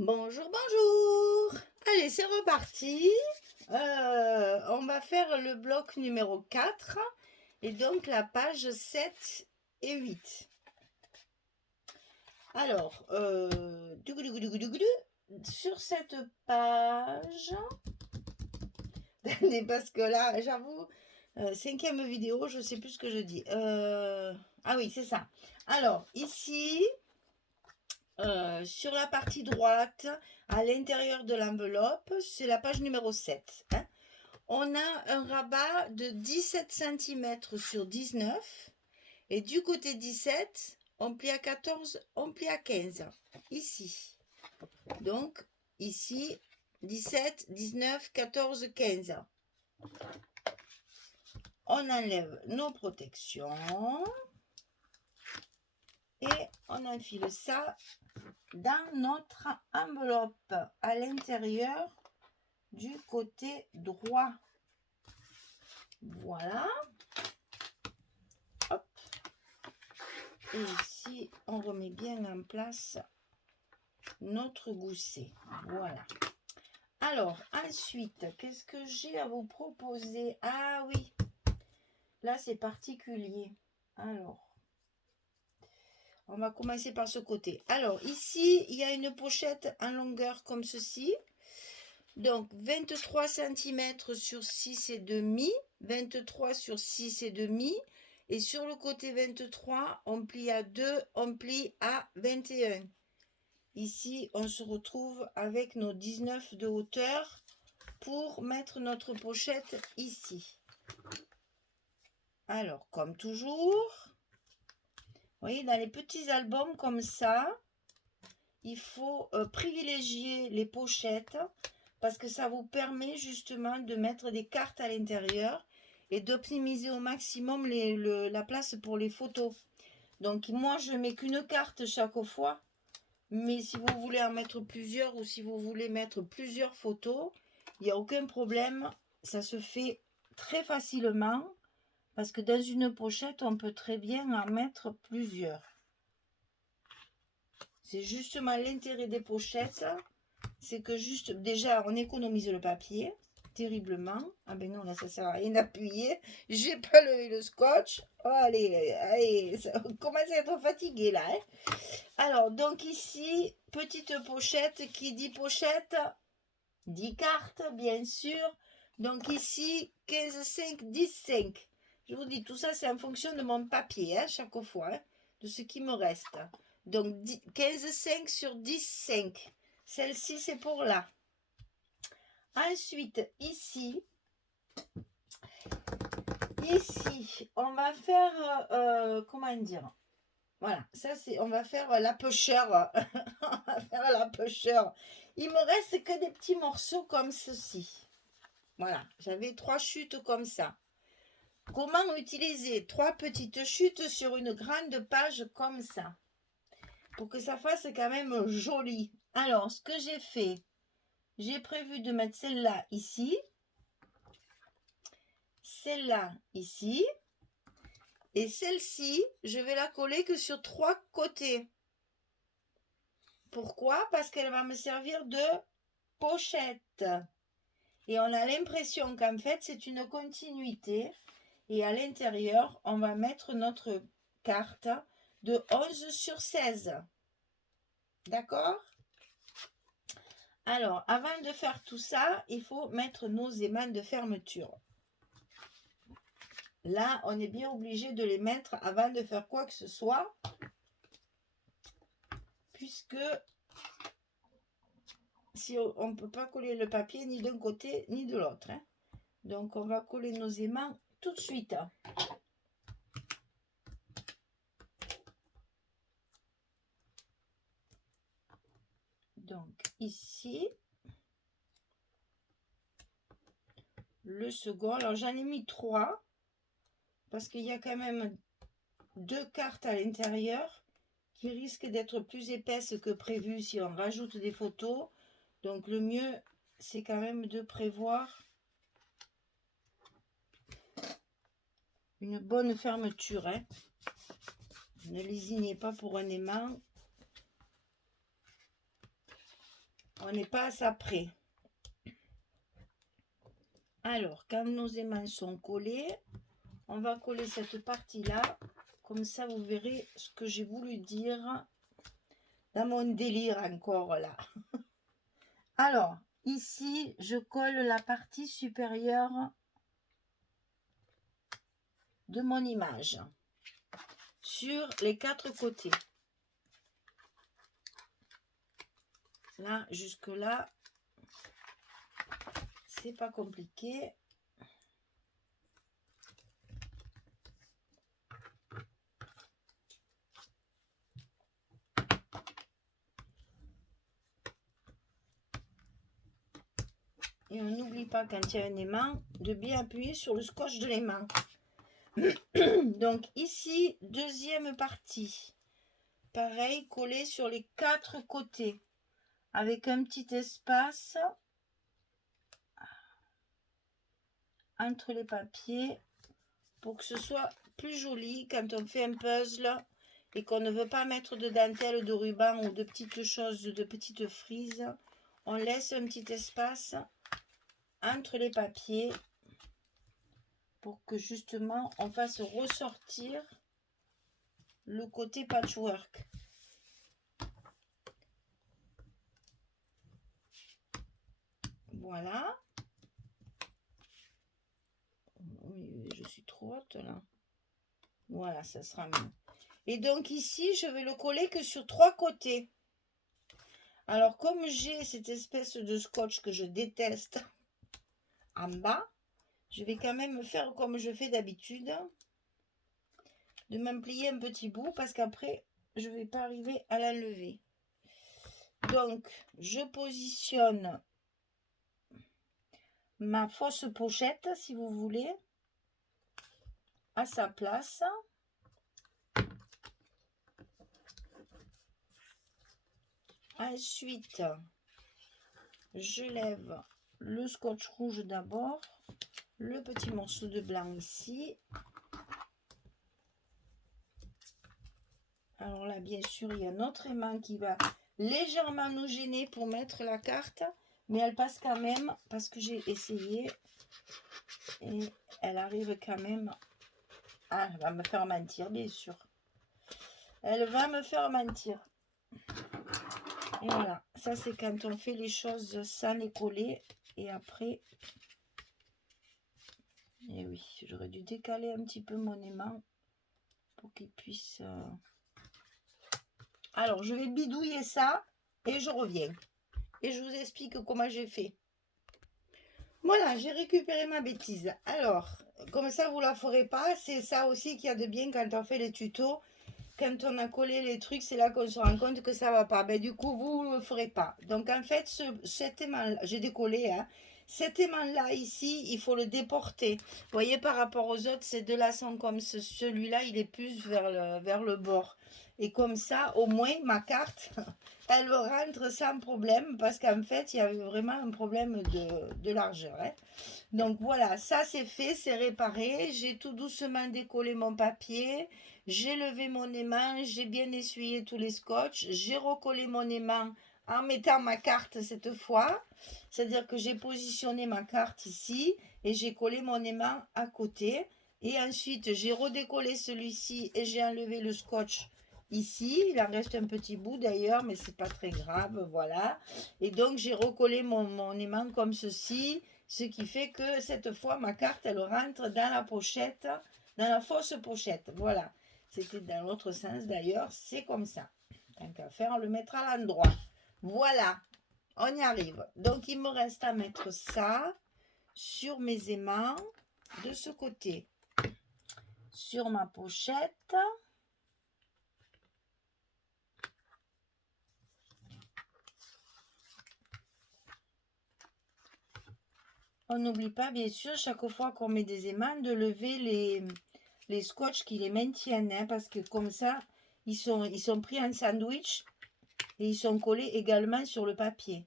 Bonjour, bonjour. Allez, c'est reparti. On va faire le bloc numéro 4 et donc la page 7 et 8. Alors, sur cette page, parce que là, j'avoue, cinquième vidéo, je sais plus ce que je dis. Ah oui, c'est ça. Alors, ici, sur la partie droite, à l'intérieur de l'enveloppe, c'est la page numéro 7. Hein. On a un rabat de 17 cm sur 19. Et du côté 17, on plie à 14, on plie à 15. Ici. Donc, ici, 17, 19, 14, 15. On enlève nos protections. Et on enfile ça dans notre enveloppe à l'intérieur du côté droit. Voilà. Hop. Et ici, on remet bien en place notre gousset. Voilà. Alors, ensuite, qu'est-ce que j'ai à vous proposer? Ah oui, là, c'est particulier. Alors, on va commencer par ce côté. Alors, ici, il y a une pochette en longueur comme ceci. Donc, 23 cm sur 6,5, 23 sur 6,5. Et sur le côté 23, on plie à 2, on plie à 21. Ici, on se retrouve avec nos 19 de hauteur pour mettre notre pochette ici. Alors, comme toujours, vous voyez, dans les petits albums comme ça, il faut privilégier les pochettes parce que ça vous permet justement de mettre des cartes à l'intérieur et d'optimiser au maximum la place pour les photos. Donc moi, je ne mets qu'une carte chaque fois, mais si vous voulez en mettre plusieurs ou si vous voulez mettre plusieurs photos, il n'y a aucun problème. Ça se fait très facilement parce que dans une pochette, on peut très bien en mettre plusieurs. C'est justement l'intérêt des pochettes, c'est que juste, déjà, on économise le papier, terriblement. Ah ben non, là, ça sert à rien d'appuyer. J'ai pas le scotch. Oh, allez, ça commence à être fatigué, là. Hein. Alors, donc ici, petite pochette, qui dit pochette, dit carte, bien sûr. Donc ici, 15,5, 10,5. Je vous dis, tout ça, c'est en fonction de mon papier, hein, chaque fois, hein, de ce qui me reste. Donc 15,5 sur 10,5. Celle-ci, c'est pour là. Ensuite, ici, on va faire, comment dire? Voilà, ça c'est, on va faire la pêcheur. On va faire la pêcheur. Il me reste que des petits morceaux comme ceci. Voilà, j'avais 3 chutes comme ça. Comment utiliser 3 petites chutes sur une grande page comme ça? Pour que ça fasse quand même joli. Alors, ce que j'ai fait, j'ai prévu de mettre celle-là ici, celle-là ici, et celle-ci, je vais la coller que sur 3 côtés. Pourquoi? Parce qu'elle va me servir de pochette. Et on a l'impression qu'en fait, c'est une continuité. Et à l'intérieur, on va mettre notre carte de 11 sur 16. D'accord? Alors, avant de faire tout ça, il faut mettre nos aimants de fermeture. Là, on est bien obligé de les mettre avant de faire quoi que ce soit. Puisque si on ne peut pas coller le papier ni d'un côté ni de l'autre. Hein. Donc, on va coller nos aimants tout de suite. Donc, ici, le second. Alors, j'en ai mis 3 parce qu'il y a quand même 2 cartes à l'intérieur qui risquent d'être plus épaisses que prévu si on rajoute des photos. Donc, le mieux, c'est quand même de prévoir une bonne fermeture. Hein. Ne lésinez pas pour un aimant. On n'est pas à ça près. Alors, quand nos aimants sont collés, on va coller cette partie-là. Comme ça, vous verrez ce que j'ai voulu dire dans mon délire encore là. Alors, ici, je colle la partie supérieure de mon image sur les 4 côtés. Là, jusque là, c'est pas compliqué. Et on n'oublie pas quand il y a un aimant de bien appuyer sur le scotch de l'aimant. Donc ici, deuxième partie. Pareil, collé sur les 4 côtés. Avec un petit espace entre les papiers pour que ce soit plus joli quand on fait un puzzle et qu'on ne veut pas mettre de dentelle, de ruban ou de petites choses, de petites frises. On laisse un petit espace entre les papiers pour que justement on fasse ressortir le côté patchwork. Voilà. Oui, je suis trop haute là. Voilà, ça sera mieux. Et donc ici, je vais le coller que sur 3 côtés. Alors, comme j'ai cette espèce de scotch que je déteste en bas, je vais quand même faire comme je fais d'habitude, de m'implier un petit bout parce qu'après, je ne vais pas arriver à l'enlever. Donc, je positionne ma fausse pochette, si vous voulez, à sa place. Ensuite, je lève le scotch rouge d'abord, le petit morceau de blanc ici. Alors là, bien sûr, il y a notre aimant qui va légèrement nous gêner pour mettre la carte, mais elle passe quand même parce que j'ai essayé et elle arrive quand même. Ah, elle va me faire mentir, bien sûr. Elle va me faire mentir. Et voilà, ça c'est quand on fait les choses sans les coller. Et après, et oui, j'aurais dû décaler un petit peu mon aimant pour qu'il puisse... Alors, je vais bidouiller ça et je reviens. Et je vous explique comment j'ai fait. Voilà, j'ai récupéré ma bêtise. Alors, comme ça, vous ne la ferez pas. C'est ça aussi qu'il y a de bien quand on fait les tutos. Quand on a collé les trucs, c'est là qu'on se rend compte que ça ne va pas. Ben, du coup, vous ne le ferez pas. Donc, en fait, cet aimant, j'ai décollé, hein. Cet aimant-là, ici, il faut le déporter. Vous voyez, par rapport aux autres, ces deux-là sont comme celui-là, il est plus vers le bord. Et comme ça, au moins, ma carte, elle rentre sans problème. Parce qu'en fait, il y avait vraiment un problème de largeur, hein. Donc, voilà, ça, c'est fait, c'est réparé. J'ai tout doucement décollé mon papier. J'ai levé mon aimant, j'ai bien essuyé tous les scotch, j'ai recollé mon aimant en mettant ma carte cette fois. C'est-à-dire que j'ai positionné ma carte ici et j'ai collé mon aimant à côté. Et ensuite, j'ai redécollé celui-ci et j'ai enlevé le scotch ici. Il en reste un petit bout d'ailleurs, mais c'est pas très grave, voilà. Et donc, j'ai recollé mon aimant comme ceci, ce qui fait que cette fois, ma carte, elle rentre dans la pochette, dans la fausse pochette, voilà. C'était dans l'autre sens d'ailleurs, c'est comme ça. Tant qu'à faire, on le mettra à l'endroit. Voilà, on y arrive. Donc, il me reste à mettre ça sur mes aimants de ce côté. Sur ma pochette. On n'oublie pas, bien sûr, chaque fois qu'on met des aimants, de lever les scotch qui les maintiennent. Hein, parce que comme ça, ils sont pris en sandwich et ils sont collés également sur le papier.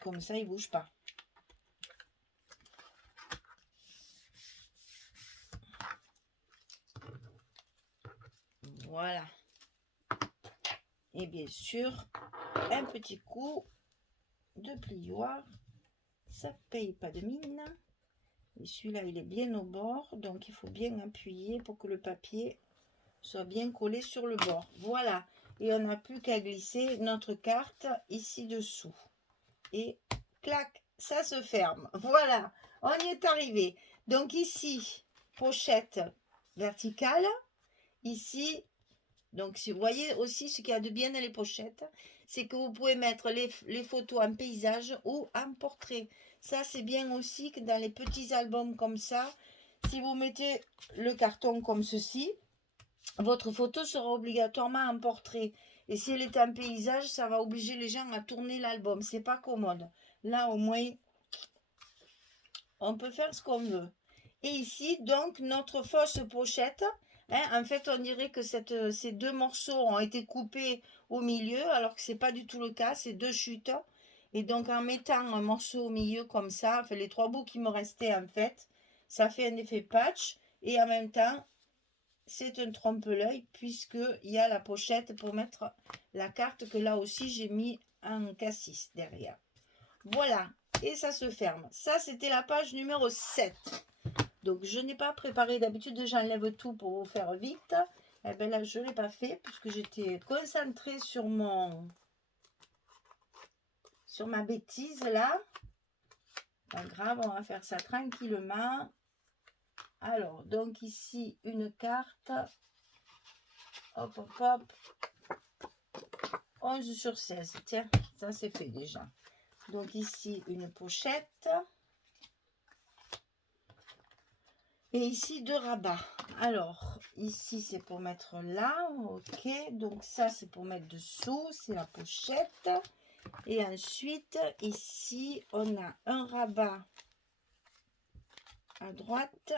Comme ça, ils ne bougent pas. Voilà. Et bien sûr, un petit coup de plioir. Ça paye pas de mine. Et celui-là, il est bien au bord, donc il faut bien appuyer pour que le papier soit bien collé sur le bord. Voilà, et on n'a plus qu'à glisser notre carte ici dessous. Et clac, ça se ferme. Voilà, on y est arrivé. Donc ici, pochette verticale. Ici, donc si vous voyez aussi ce qu'il y a de bien dans les pochettes, c'est que vous pouvez mettre les photos en paysage ou en portrait. Ça, c'est bien aussi que dans les petits albums comme ça, si vous mettez le carton comme ceci, votre photo sera obligatoirement en portrait. Et si elle est en paysage, ça va obliger les gens à tourner l'album. C'est pas commode. Là, au moins, on peut faire ce qu'on veut. Et ici, donc, notre fausse pochette. En fait, on dirait que ces deux morceaux ont été coupés au milieu, alors que ce n'est pas du tout le cas. C'est deux chutes. Et donc, en mettant un morceau au milieu comme ça, enfin, les trois bouts qui me restaient, en fait, ça fait un effet patch. Et en même temps, c'est un trompe-l'œil puisqu'il y a la pochette pour mettre la carte que là aussi j'ai mis en cassis derrière. Voilà, et ça se ferme. Ça, c'était la page numéro 7. Donc, je n'ai pas préparé. D'habitude, j'enlève tout pour vous faire vite. Eh bien là, je ne l'ai pas fait puisque j'étais concentrée sur ma bêtise là. Pas grave, on va faire ça tranquillement. Alors, donc ici, une carte. Hop, hop, hop. 11 sur 16. Tiens, ça c'est fait déjà. Donc ici, une pochette. Et ici, deux rabats. Alors, ici, c'est pour mettre là. Ok, donc ça, c'est pour mettre dessous. C'est la pochette. Et ensuite, ici, on a un rabat à droite.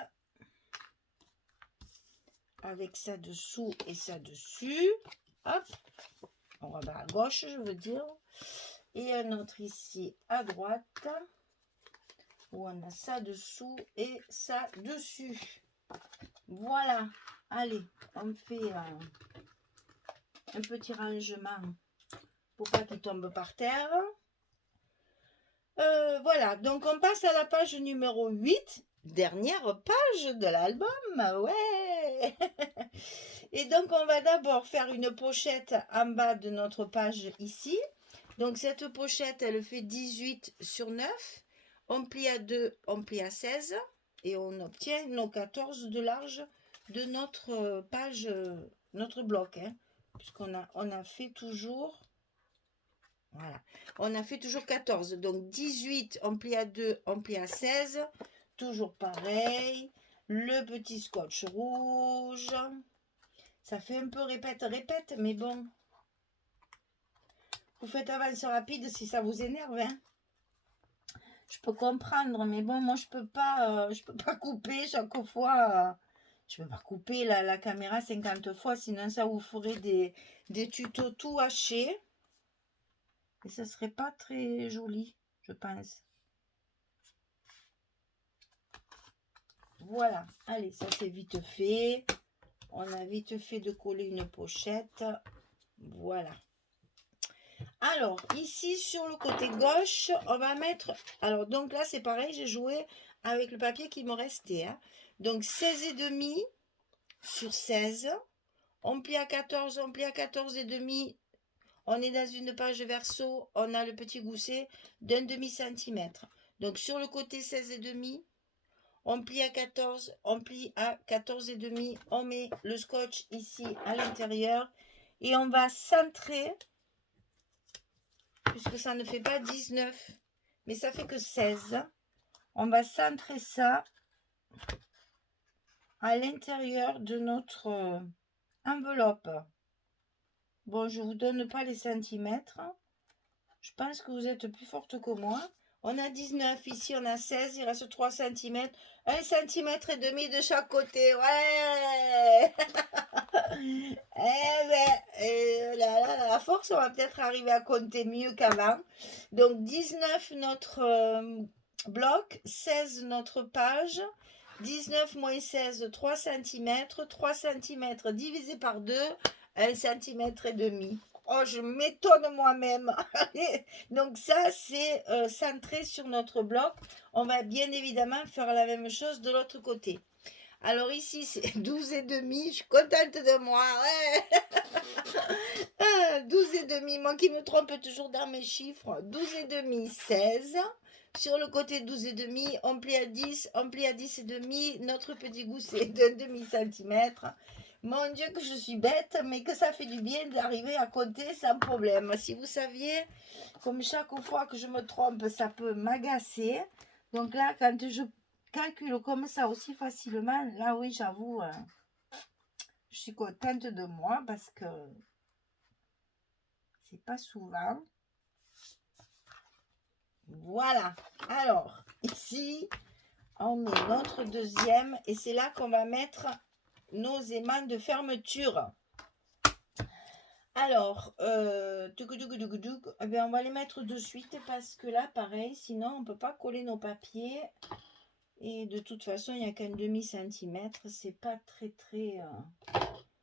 Avec ça dessous et ça dessus. Hop. Un rabat à gauche, je veux dire. Et un autre ici à droite. Où on a ça dessous et ça dessus. Voilà. Allez, on fait un petit rangement pour pas qu'il tombe par terre. Voilà, donc on passe à la page numéro 8. Dernière page de l'album. Ouais. Et donc on va d'abord faire une pochette en bas de notre page ici. Donc cette pochette, elle fait 18 sur 9. On plie à 2, on plie à 16 et on obtient nos 14 de large de notre page, notre bloc. Puisqu'on a fait toujours, voilà, on a fait toujours 14. Donc 18, on plie à 2, on plie à 16. Toujours pareil. Le petit scotch rouge. Ça fait un peu répète, mais bon. Vous faites avance rapide si ça vous énerve, hein. Je peux comprendre, mais bon, moi je peux pas couper chaque fois. Je peux pas couper la caméra 50 fois, sinon ça vous ferait des tutos tout hachés. Et ça serait pas très joli, je pense. Voilà, allez, ça c'est vite fait. On a vite fait de coller une pochette. Voilà. Alors, ici, sur le côté gauche, on va mettre... Alors, donc là, c'est pareil, j'ai joué avec le papier qui me restait. Donc, 16,5 sur 16. On plie à 14, on plie à 14,5. On est dans une page verso. On a le petit gousset d'un demi-centimètre. Donc, sur le côté 16,5, on plie à 14, on plie à 14,5. On met le scotch ici à l'intérieur. Et on va centrer... Puisque ça ne fait pas 19, mais ça fait que 16. On va centrer ça à l'intérieur de notre enveloppe. Bon, je ne vous donne pas les centimètres. Je pense que vous êtes plus forte que moi. On a 19, ici on a 16, il reste 3 cm. 1,5 cm de chaque côté, ouais. Eh ben, la force, on va peut-être arriver à compter mieux qu'avant. Donc 19 notre bloc, 16 notre page, 19 moins 16, 3 cm, 3 cm divisé par 2, 1,5 cm. Oh, je m'étonne moi-même. Donc ça, c'est centré sur notre bloc. On va bien évidemment faire la même chose de l'autre côté. Alors ici, c'est 12 et demi. Je suis contente de moi. Ouais. 12 et demi. Moi qui me trompe toujours dans mes chiffres. 12 et demi, 16. Sur le côté 12 et demi, on plie à 10. On plie à 10 et demi. Notre petit gousset d'un demi-centimètre. Mon Dieu que je suis bête, mais que ça fait du bien d'arriver à compter sans problème. Si vous saviez, comme chaque fois que je me trompe, ça peut m'agacer. Donc là, quand je calcule comme ça aussi facilement, là oui, j'avoue, je suis contente de moi parce que c'est pas souvent. Voilà. Alors, ici, on met notre deuxième et c'est là qu'on va mettre nos aimants de fermeture. Alors, eh bien, on va les mettre de suite parce que là, pareil, sinon on ne peut pas coller nos papiers. Et de toute façon, il n'y a qu'un demi-centimètre. C'est pas très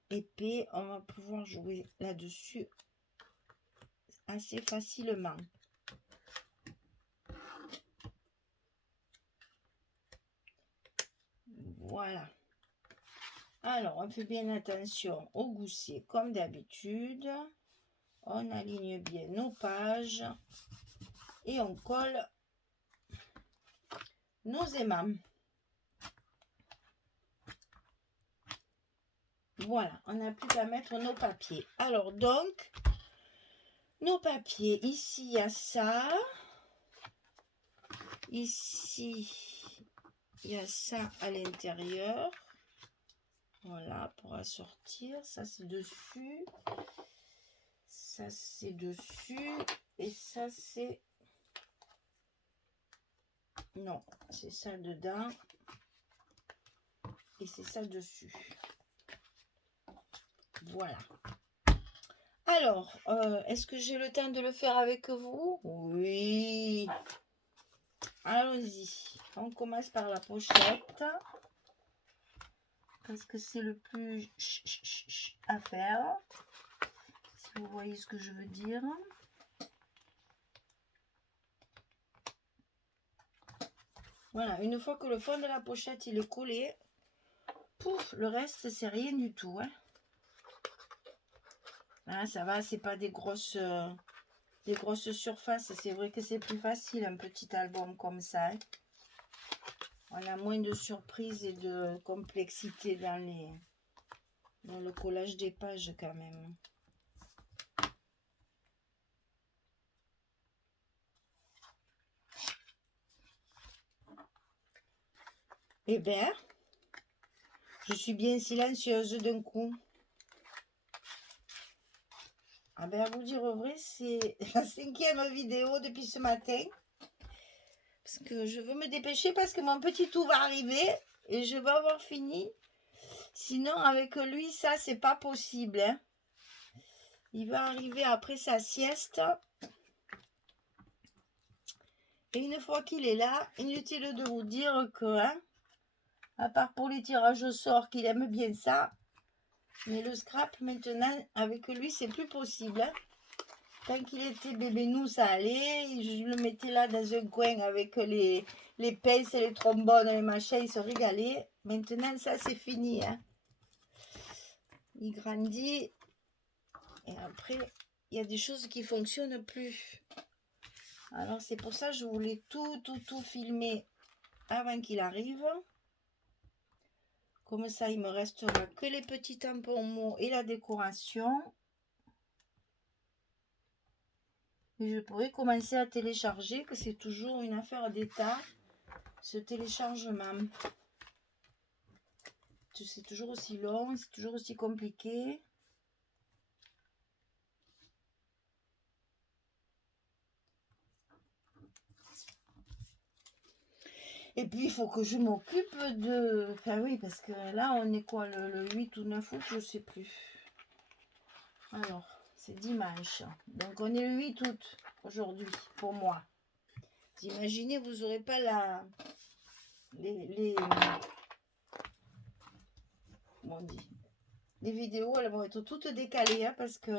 épais. On va pouvoir jouer là-dessus assez facilement. Voilà. Alors, on fait bien attention au gousset comme d'habitude. On aligne bien nos pages. Et on colle nos aimants. Voilà, on n'a plus qu'à mettre nos papiers. Alors donc, nos papiers, ici il y a ça. Ici, il y a ça à l'intérieur. Voilà, pour assortir. Ça c'est dessus. Ça c'est dessus. Et ça c'est... Non, c'est ça dedans. Et c'est ça dessus. Voilà. Alors, est-ce que j'ai le temps de le faire avec vous? Oui. Allons-y. On commence par la pochette. Parce que c'est le plus à faire. Si vous voyez ce que je veux dire. Voilà, une fois que le fond de la pochette il est collé, pouf, le reste c'est rien du tout. Hein. Là, ça va, c'est pas des grosses surfaces. C'est vrai que c'est plus facile un petit album comme ça. Hein. On a moins de surprises et de complexité dans le collage des pages quand même. Eh bien, je suis bien silencieuse d'un coup. Ah ben, à vous dire vrai, c'est la 5e vidéo depuis ce matin. Parce que je veux me dépêcher parce que mon petit tout va arriver et je vais avoir fini. Sinon, avec lui, ça, c'est pas possible. Hein. Il va arriver après sa sieste. Et une fois qu'il est là, inutile de vous dire que, hein, à part pour les tirages au sort, qu'il aime bien ça, mais le scrap, maintenant, avec lui, c'est plus possible. Hein. Quand il était bébé, nous, ça allait. Je le mettais là dans un coin avec les pinces, les trombones, les machins, il se régalait. Maintenant, ça, c'est fini. Hein. Il grandit. Et après, il y a des choses qui ne fonctionnent plus. Alors, c'est pour ça que je voulais tout filmer avant qu'il arrive. Comme ça, il me restera que les petits tampons mots et la décoration. Et je pourrais commencer à télécharger, que c'est toujours une affaire d'état, ce téléchargement. C'est toujours aussi long, c'est toujours aussi compliqué. Et puis, il faut que je m'occupe de... Enfin oui, parce que là, on est quoi, le 8 ou 9 août, je ne sais plus. Alors, c'est dimanche. Donc, on est le 8 août aujourd'hui, pour moi. Vous imaginez, vous n'aurez pas comment on dit, les vidéos, elles vont être toutes décalées, hein, parce que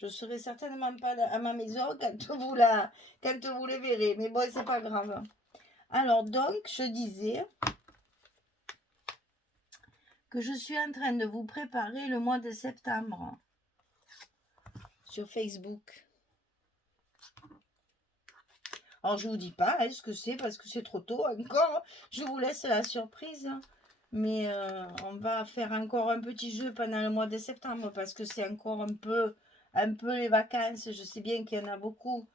Je serai certainement pas à ma maison quand vous le verrez. Mais bon, c'est pas grave. Alors, donc, je disais que je suis en train de vous préparer le mois de septembre sur Facebook. Alors, je vous dis pas ce que c'est parce que c'est trop tôt encore. Je vous laisse la surprise. Mais on va faire encore un petit jeu pendant le mois de septembre parce que c'est encore un peu les vacances. Je sais bien qu'il y en a beaucoup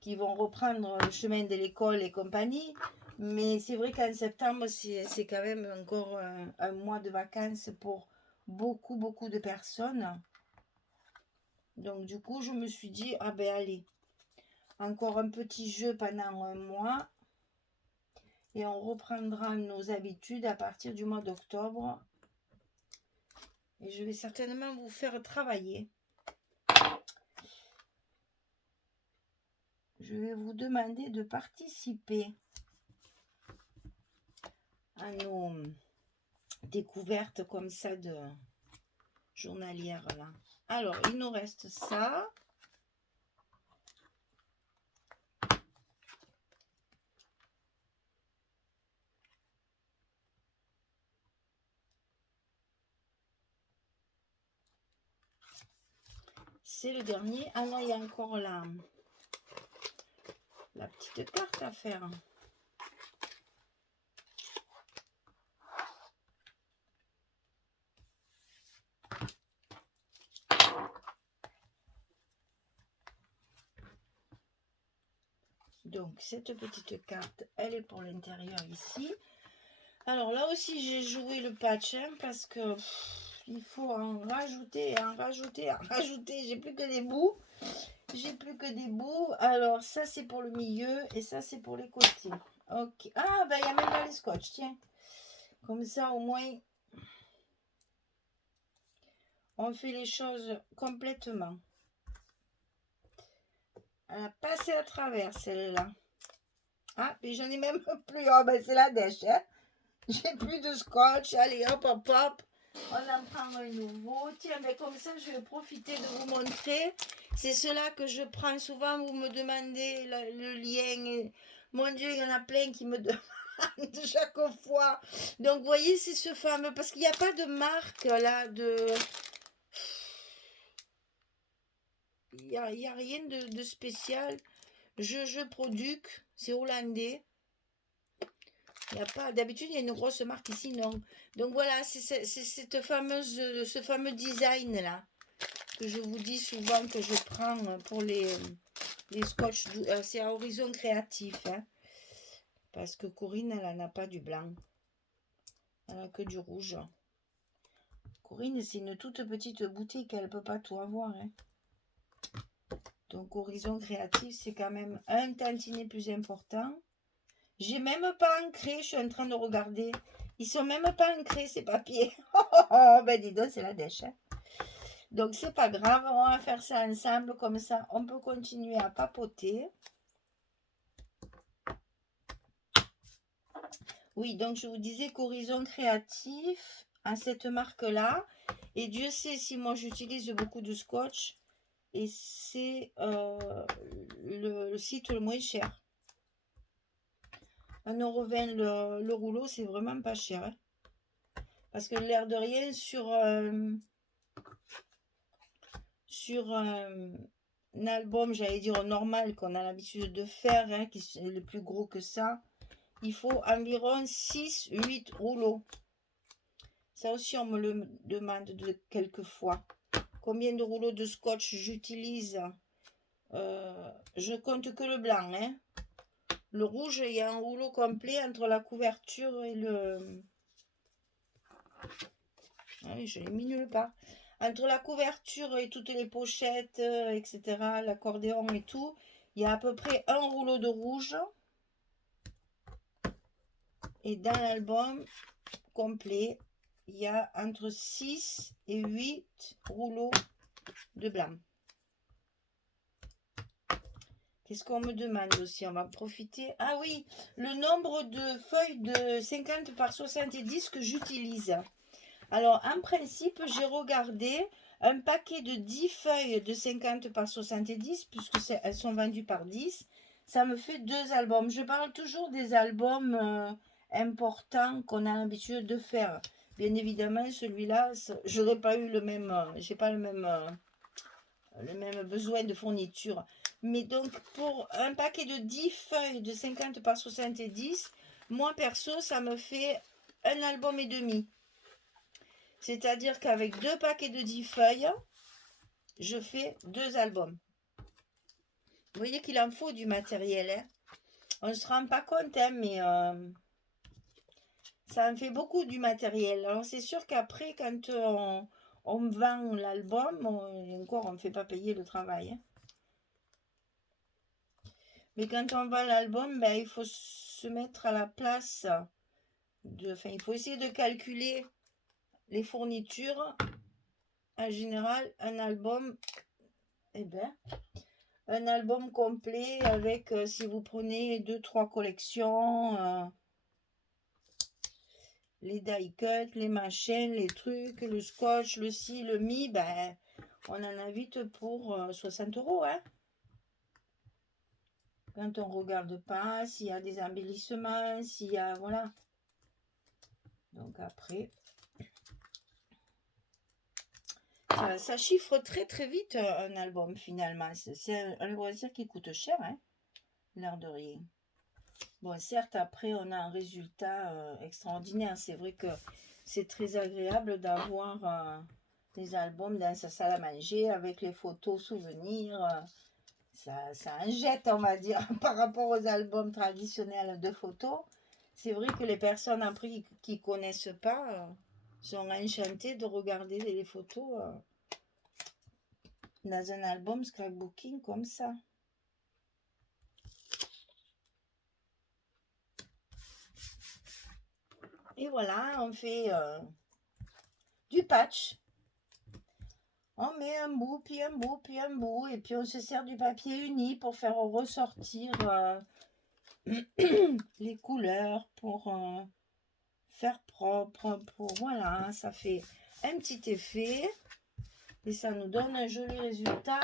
qui vont reprendre le chemin de l'école et compagnie. Mais c'est vrai qu'en septembre, c'est quand même encore un mois de vacances pour beaucoup de personnes. Donc du coup, je me suis dit, ah ben allez, encore un petit jeu pendant un mois. Et on reprendra nos habitudes à partir du mois d'octobre. Et je vais certainement vous faire travailler. Je vais vous demander de participer à nos découvertes comme ça de journalières là. Alors, il nous reste ça. C'est le dernier. Ah là, il y a encore la petite carte à faire. Donc, cette petite carte, elle est pour l'intérieur ici. Alors, là aussi, j'ai joué le patch parce que il faut en rajouter, en rajouter, en rajouter. J'ai plus que des bouts. J'ai plus que des bouts. Alors, ça, c'est pour le milieu et ça, c'est pour les côtés. Ok. Ah, ben, il y a même là les scotch, tiens. Comme ça, au moins, on fait les choses complètement. Elle a passé à travers, celle-là. Ah, mais j'en ai même plus. Oh, ben, c'est la dèche, hein. J'ai plus de scotch. Allez, hop, hop, hop. On en prend un nouveau. Tiens, mais comme ça, je vais profiter de vous montrer. C'est cela que je prends souvent. Vous me demandez le lien. Mon Dieu, il y en a plein qui me demandent chaque fois. Donc, vous voyez, c'est ce fameux... Parce qu'il n'y a pas de marque, là, de... Il n'y a rien de spécial. Je produis. C'est hollandais. Il n'y a pas, d'habitude, il y a une grosse marque ici, non. Donc voilà, c'est ce fameux design-là que je vous dis souvent que je prends pour les scotch. C'est à horizon créatif. Hein, parce que Corinne, elle n'en a pas du blanc. Elle n'a que du rouge. Corinne, c'est une toute petite boutique. Elle ne peut pas tout avoir. Hein. Donc, horizon créatif, c'est quand même un tantinet plus important. J'ai même pas ancré, je suis en train de regarder. Ils sont même pas ancrés, ces papiers. Oh, ben dis donc, c'est la dèche. Hein. Donc, c'est pas grave, on va faire ça ensemble, comme ça, on peut continuer à papoter. Oui, donc je vous disais qu'Horizon Créatif a cette marque-là. Et Dieu sait si moi, j'utilise beaucoup de scotch. Et c'est le site le moins cher. 1,20 € le rouleau, c'est vraiment pas cher. Hein. Parce que l'air de rien, sur un album, j'allais dire normal, qu'on a l'habitude de faire, hein, qui est le plus gros que ça, il faut environ 6-8 rouleaux. Ça aussi, on me le demande de quelques fois. Combien de rouleaux de scotch j'utilise? Je compte que le blanc. Hein. Le rouge, il y a un rouleau complet entre la couverture et le... Ah oui, je l'ai mis nulle part. Entre la couverture et toutes les pochettes, etc., l'accordéon et tout, il y a à peu près un rouleau de rouge. Et dans l'album complet, il y a entre 6 et 8 rouleaux de blanc. Qu'est-ce qu'on me demande aussi? On va profiter. Ah oui, le nombre de feuilles de 50 par 70 que j'utilise. Alors, en principe, j'ai regardé. un paquet de 10 feuilles de 50 par 70, puisque elles sont vendues par 10, ça me fait 2 albums. Je parle toujours des albums importants qu'on a l'habitude de faire. Bien évidemment, celui-là, je n'aurais pas eu le même, j'ai pas le même besoin de fourniture. Mais donc, pour un paquet de 10 feuilles de 50 par 70, moi, perso, ça me fait un album et demi. C'est-à-dire qu'avec 2 paquets de 10 feuilles, je fais 2 albums. Vous voyez qu'il en faut du matériel. Hein. On ne se rend pas compte, hein, mais ça en fait beaucoup du matériel. Alors, c'est sûr qu'après, quand on vend l'album, encore, on ne fait pas payer le travail. Hein. Mais quand on vend l'album, ben, il faut se mettre à la place enfin, il faut essayer de calculer les fournitures. En général, un album, eh ben, un album complet avec, si vous prenez 2-3 collections, les die cuts, les machines, les trucs, le scotch, le ci, le mi, ben, on en a vite pour 60 €. Hein. Quand on regarde pas, s'il y a des embellissements, s'il y a, voilà. Donc après, ça chiffre très très vite un album finalement. C'est un loisir qui coûte cher, hein, l'air de rien. Bon, certes, après, on a un résultat extraordinaire. C'est vrai que c'est très agréable d'avoir des albums dans sa salle à manger avec les photos souvenirs. Ça en jette, on va dire, par rapport aux albums traditionnels de photos. C'est vrai que les personnes après qui ne connaissent pas sont enchantées de regarder les photos dans un album scrapbooking comme ça. Et voilà, on fait du patch. On met un bout, puis un bout, puis un bout, et puis on se sert du papier uni pour faire ressortir les couleurs, pour faire propre, voilà, ça fait un petit effet, et ça nous donne un joli résultat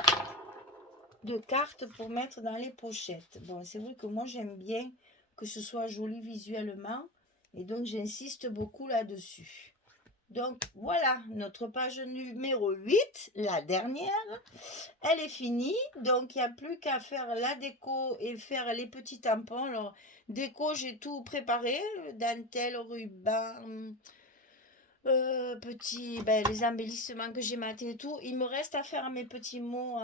de cartes pour mettre dans les pochettes. Bon, c'est vrai que moi j'aime bien que ce soit joli visuellement, et donc j'insiste beaucoup là-dessus. Donc voilà, notre page numéro 8, la dernière, elle est finie. Donc il n'y a plus qu'à faire la déco et faire les petits tampons. Alors déco, j'ai tout préparé, dentelle, ruban, les embellissements que j'ai matés et tout. Il me reste à faire mes petits mots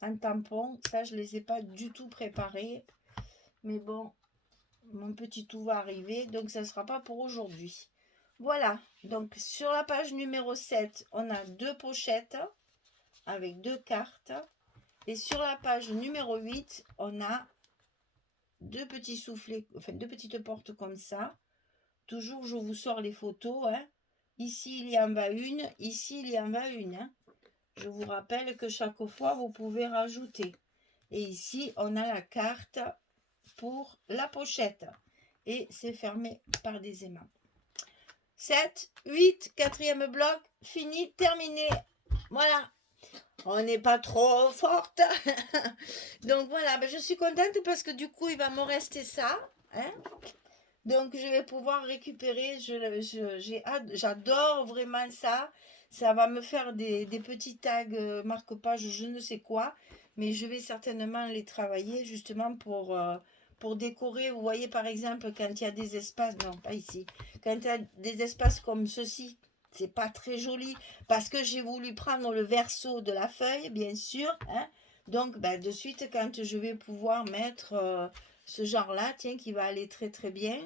en tampon. Ça, je ne les ai pas du tout préparés. Mais bon, mon petit tout va arriver, donc ça ne sera pas pour aujourd'hui. Voilà, donc sur la page numéro 7, on a 2 pochettes avec 2 cartes. Et sur la page numéro 8, on a 2 petits soufflets, enfin 2 petites portes comme ça. Toujours, je vous sors les photos. Hein. Ici, il y en va une. Ici, il y en va une. Hein. Je vous rappelle que chaque fois, vous pouvez rajouter. Et ici, on a la carte pour la pochette. Et c'est fermé par des aimants. 7, 8, quatrième bloc, fini, terminé. Voilà. On n'est pas trop forte. Donc voilà, ben je suis contente parce que du coup, il va me rester ça. Hein. Donc je vais pouvoir récupérer. J'adore vraiment ça. Ça va me faire des petits tags marque-page, je ne sais quoi. Mais je vais certainement les travailler justement pour décorer. Vous voyez par exemple quand il y a des espaces, non pas ici, quand il y a des espaces comme ceci, c'est pas très joli parce que j'ai voulu prendre le verso de la feuille, bien sûr. Hein. Donc ben, de suite quand je vais pouvoir mettre ce genre là, tiens, qui va aller très très bien.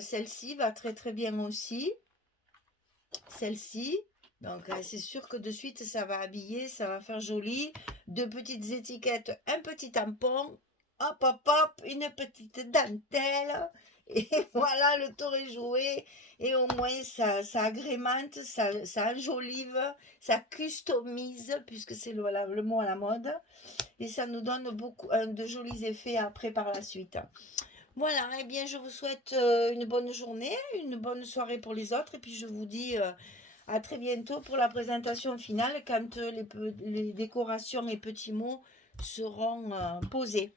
Celle-ci va très très bien aussi. Celle-ci. Donc c'est sûr que de suite ça va habiller, ça va faire joli. 2 petites étiquettes, un petit tampon, hop hop hop, une petite dentelle. Et voilà, le tour est joué. Et au moins ça agrémente, ça enjolive, ça customise, puisque c'est le mot à la mode. Et ça nous donne beaucoup de jolis effets après par la suite. Voilà, eh bien je vous souhaite une bonne journée, une bonne soirée pour les autres. Et puis je vous dis À très bientôt pour la présentation finale quand les décorations et petits mots seront posés.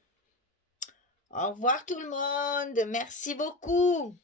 Au revoir tout le monde. Merci beaucoup.